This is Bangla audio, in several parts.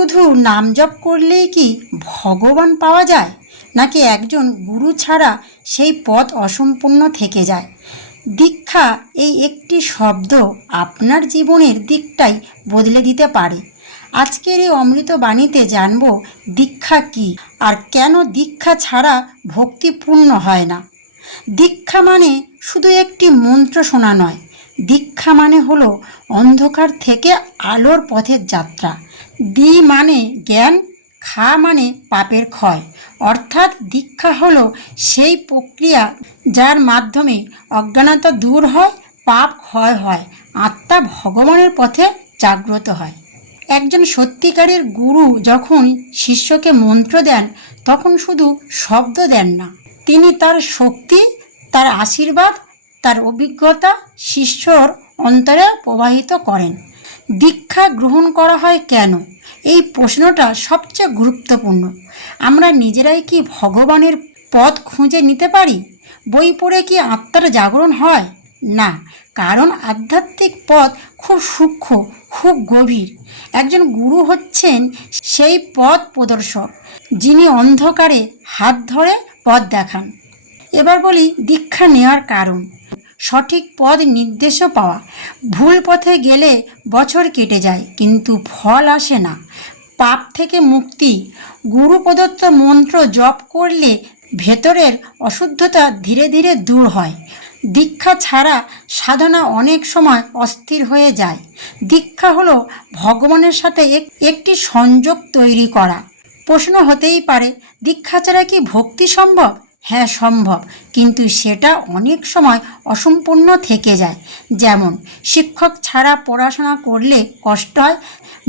শুধু নাম জপ করলেই কি ভগবান পাওয়া যায়, নাকি একজন গুরু ছাড়া সেই পথ অসম্পূর্ণ থেকে যায়? দীক্ষা এই একটি শব্দ আপনার জীবনের দিকটাই বদলে দিতে পারে। আজকের এই অমৃত বাণীতে জানব দীক্ষা কি, আর কেন দীক্ষা ছাড়া ভক্তি পূর্ণ হয় না। দীক্ষা মানে শুধু একটি মন্ত্র শোনা নয়, দীক্ষা মানে হলো অন্ধকার থেকে আলোর পথের যাত্রা। দি মানে জ্ঞান, খা মানে পাপের ক্ষয়। অর্থাৎ দীক্ষা হলো সেই প্রক্রিয়া যার মাধ্যমে অজ্ঞানতা দূর হয়, পাপ ক্ষয় হয়, আত্মা ভগবানের পথে জাগ্রত হয়। একজন সত্যিকারের গুরু যখন শিষ্যকে মন্ত্র দেন, তখন শুধু শব্দ দেন না, তিনি তার শক্তি, তার আশীর্বাদ, তার অভিজ্ঞতা শিষ্যর অন্তরে প্রবাহিত করেন। দীক্ষা গ্রহণ করা হয় কেন, এই প্রশ্নটা সবচেয়ে গুরুত্বপূর্ণ। আমরা নিজেরাই কি ভগবানের পথ খুঁজে নিতে পারি? বই পড়ে কি আত্মার জাগরণ হয়? না, কারণ আধ্যাত্মিক পথ খুব সূক্ষ্ম, খুব গভীর। একজন গুরু হচ্ছেন সেই পথ প্রদর্শক, যিনি অন্ধকারে হাত ধরে পথ দেখান। এবার বলি দীক্ষা নেওয়ার কারণ। সঠিক পথ নির্দেশও পাওয়া। ভুল পথে গেলে বছর কেটে যায়, কিন্তু ফল আসে না। পাপ থেকে মুক্তি। গুরু প্রদত্ত মন্ত্র জপ করলে ভেতরের অশুদ্ধতা ধীরে ধীরে দূর হয়। দীক্ষা ছাড়া সাধনা অনেক সময় অস্থির হয়ে যায়। দীক্ষা হলো ভগবানের সাথে একটি সংযোগ তৈরি করা। প্রশ্ন হতেই পারে, দীক্ষা ছাড়া কি ভক্তি সম্ভব? হ্যাঁ, সম্ভব, কিন্তু সেটা অনেক সময় অসম্পূর্ণ থেকে যায়। যেমন শিক্ষক ছাড়া পড়াশোনা করলে কষ্ট হয়,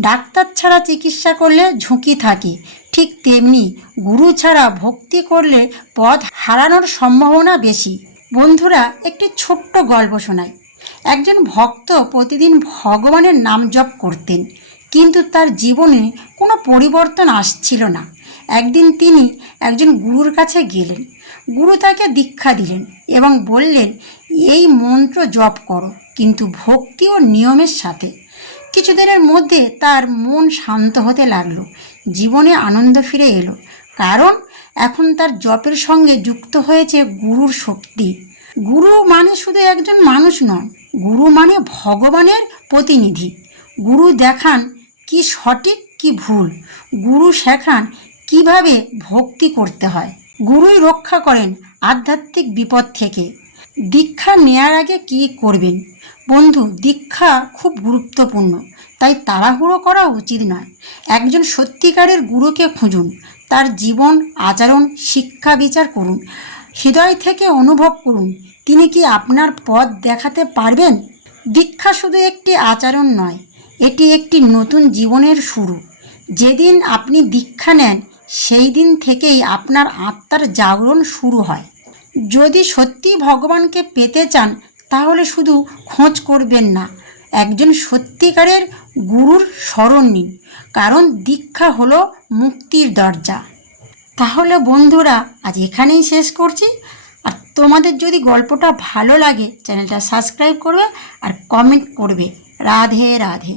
ডাক্তার ছাড়া চিকিৎসা করলে ঝুঁকি থাকে। ঠিক তেমনি গুরু ছাড়া ভক্তি করলে পথ হারানোর সম্ভাবনা বেশি। বন্ধুরা, একটি ছোট্ট গল্প শোনাই। একজন ভক্ত প্রতিদিন ভগবানের নাম জপ করতেন, কিন্তু তার জীবনে কোনো পরিবর্তন আসছিল না। একদিন তিনি একজন গুরুর কাছে গেলেন। গুরু তাকে দীক্ষা দিলেন এবং বললেন, এই মন্ত্র জপ করো, কিন্তু ভক্তি ও নিয়মের সাথে। কিছুদিনের মধ্যে তার মন শান্ত হতে লাগলো, জীবনে আনন্দ ফিরে এলো, কারণ এখন তার জপের সঙ্গে যুক্ত হয়েছে গুরুর শক্তি। গুরু মানে শুধু একজন মানুষ নন, গুরু মানে ভগবানের প্রতিনিধি। গুরু দেখান কি সঠিক কি ভুল, গুরু শেখান কিভাবে ভক্তি করতে হয়। গুরুই রক্ষা করেন আধ্যাত্মিক বিপদ থেকে। দীক্ষা নেয়ার আগে কি করবেন? বন্ধু, দীক্ষা খুব গুরুত্বপূর্ণ, তাই তাড়াহুড়ো করা উচিত নয়। একজন সত্যিকারের গুরুকে খুঁজুন, তার জীবন, আচরণ, শিক্ষা বিচার করুন, হৃদয় থেকে অনুভব করুন তিনি কি আপনার পথ দেখাতে পারবেন। দীক্ষা শুধু একটি আচরণ নয়, এটি একটি নতুন জীবনের শুরু। যেদিন আপনি দীক্ষা নেন, সেই দিন থেকেই আপনার আত্মার জাগরণ শুরু হয়। যদি সত্যি ভগবানকে পেতে চান, তাহলে শুধু খোঁজ করবেন না, একজন সত্যিকারের গুরুর শরণ নিন, কারণ দীক্ষা হলো মুক্তির দরজা। তাহলে বন্ধুরা, আজ এখানেই শেষ করছি। আর তোমাদের যদি গল্পটা ভালো লাগে, চ্যানেলটা সাবস্ক্রাইব করবে আর কমেন্ট করবে। রাধে রাধে।